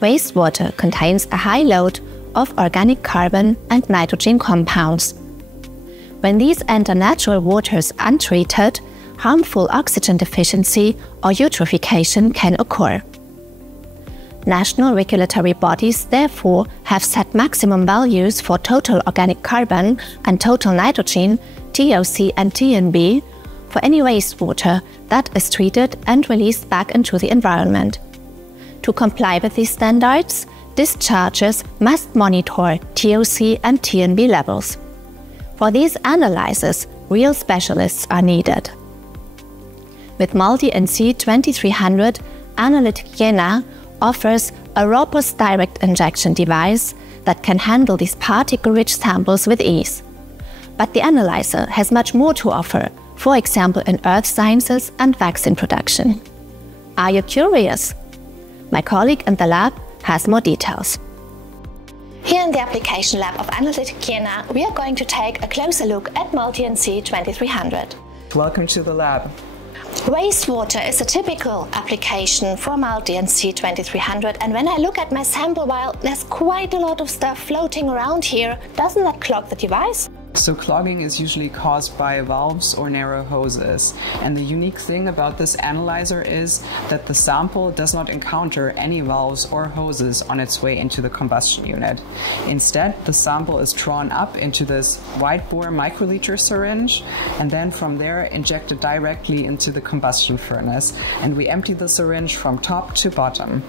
Wastewater contains a high load of organic carbon and nitrogen compounds. When these enter natural waters untreated, harmful oxygen deficiency or eutrophication can occur. National regulatory bodies therefore have set maximum values for total organic carbon and total nitrogen, TOC and TNB, for any wastewater that is treated and released back into the environment. To comply with these standards, discharges must monitor TOC and TNB levels. For these analyses, real specialists are needed. With Multi-NC 2300, Analytic Jena offers a robust direct injection device that can handle these particle-rich samples with ease. But the analyzer has much more to offer, for example in earth sciences and vaccine production. Are you curious? My colleague in the lab has more details. Here in the application lab of Analytic Jena, we are going to take a closer look at Multi-NC 2300. Welcome to the lab. Wastewater is a typical application for Multi-NC 2300, and when I look at my sample vial, there's quite a lot of stuff floating around here. Doesn't that clog the device? So clogging is usually caused by valves or narrow hoses. And the unique thing about this analyzer is that the sample does not encounter any valves or hoses on its way into the combustion unit. Instead, the sample is drawn up into this wide-bore microliter syringe and then from there injected directly into the combustion furnace. And we empty the syringe from top to bottom.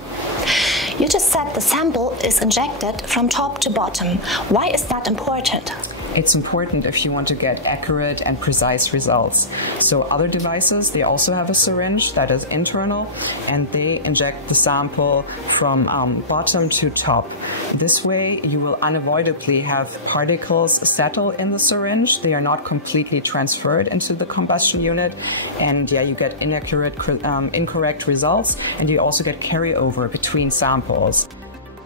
You just said the sample is injected from top to bottom. Why is that important? It's important if you want to get accurate and precise results. So other devices, they also have a syringe that is internal and they inject the sample from bottom to top. This way you will unavoidably have particles settle in the syringe. They are not completely transferred into the combustion unit, and yeah, you get incorrect results, and you also get carryover between samples.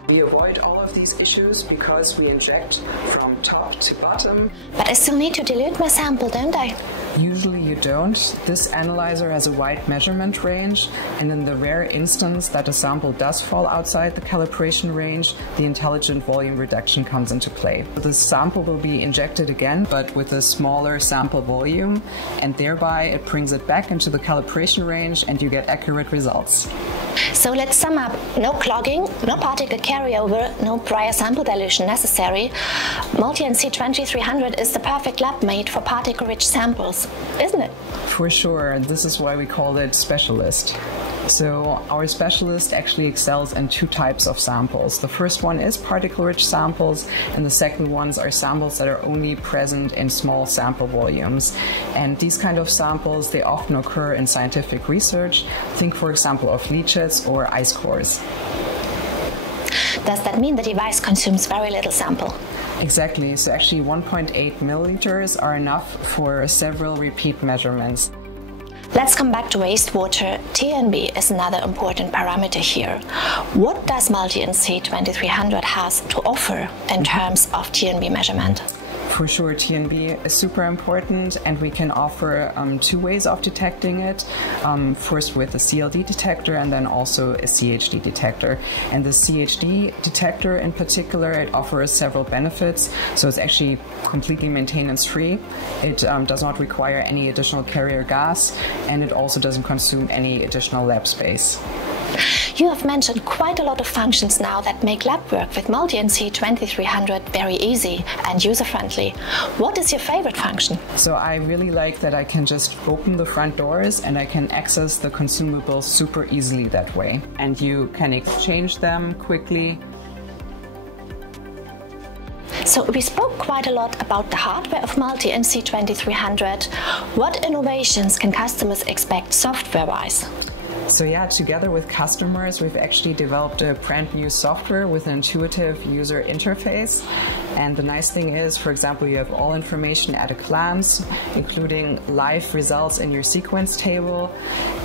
We avoid all of these issues because we inject from top to bottom. But I still need to dilute my sample, don't I? Usually you don't. This analyzer has a wide measurement range, and in the rare instance that a sample does fall outside the calibration range, the intelligent volume reduction comes into play. The sample will be injected again, but with a smaller sample volume, and thereby it brings it back into the calibration range and you get accurate results. So let's sum up. No clogging, no particle carryover, no prior sample dilution necessary. Multi-NC 2300 is the perfect lab mate for particle-rich samples, isn't it? For sure. This is why we call it specialist. So our specialist actually excels in two types of samples. The first one is particle-rich samples, and the second ones are samples that are only present in small sample volumes. And these kind of samples, they often occur in scientific research. Think, for example, of leaches or ice cores. Does that mean the device consumes very little sample? Exactly. So actually 1.8 milliliters are enough for several repeat measurements. Let's come back to wastewater. TNB is another important parameter here. What does Multi-NC 2300 has to offer in terms of TNB measurement? For sure, TNB is super important, and we can offer two ways of detecting it. First with a CLD detector and then also a CHD detector. And the CHD detector in particular, it offers several benefits. So it's actually completely maintenance-free. It does not require any additional carrier gas, and it also doesn't consume any additional lab space. You have mentioned quite a lot of functions now that make lab work with Multi-NC 2300 very easy and user-friendly. What is your favorite function? So I really like that I can just open the front doors and I can access the consumables super easily that way. And you can exchange them quickly. So we spoke quite a lot about the hardware of Multi-NC 2300. What innovations can customers expect software-wise? So yeah, together with customers, we've actually developed a brand new software with an intuitive user interface. And the nice thing is, for example, you have all information at a glance, including live results in your sequence table.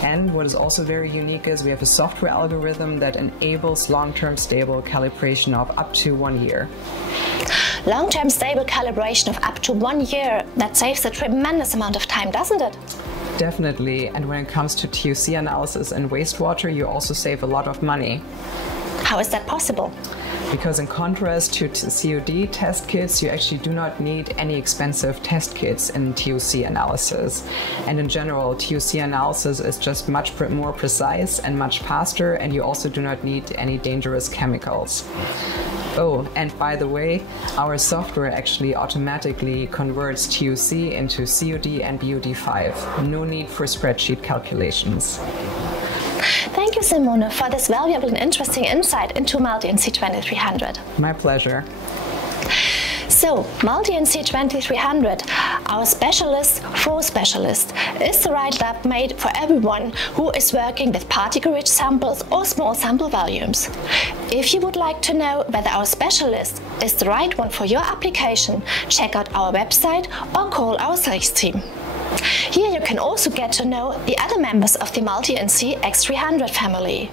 And what is also very unique is we have a software algorithm that enables long-term stable calibration of up to 1 year. Long-term stable calibration of up to 1 year, that saves a tremendous amount of time, doesn't it? Definitely, and when it comes to TOC analysis and wastewater, you also save a lot of money. How is that possible? Because in contrast to COD test kits, you actually do not need any expensive test kits in TOC analysis. And in general, TOC analysis is just much more precise and much faster, and you also do not need any dangerous chemicals. Oh, and by the way, our software actually automatically converts TOC into COD and BOD5. No need for spreadsheet calculations. Thank you, Simone, for this valuable and interesting insight into Multi-NC 2300. My pleasure. So, Multi-NC 2300, our specialist for specialists, is the right lab made for everyone who is working with particle-rich samples or small sample volumes. If you would like to know whether our specialist is the right one for your application, check out our website or call our sales team. Here you can also get to know the other members of the Multi-NC X300 family.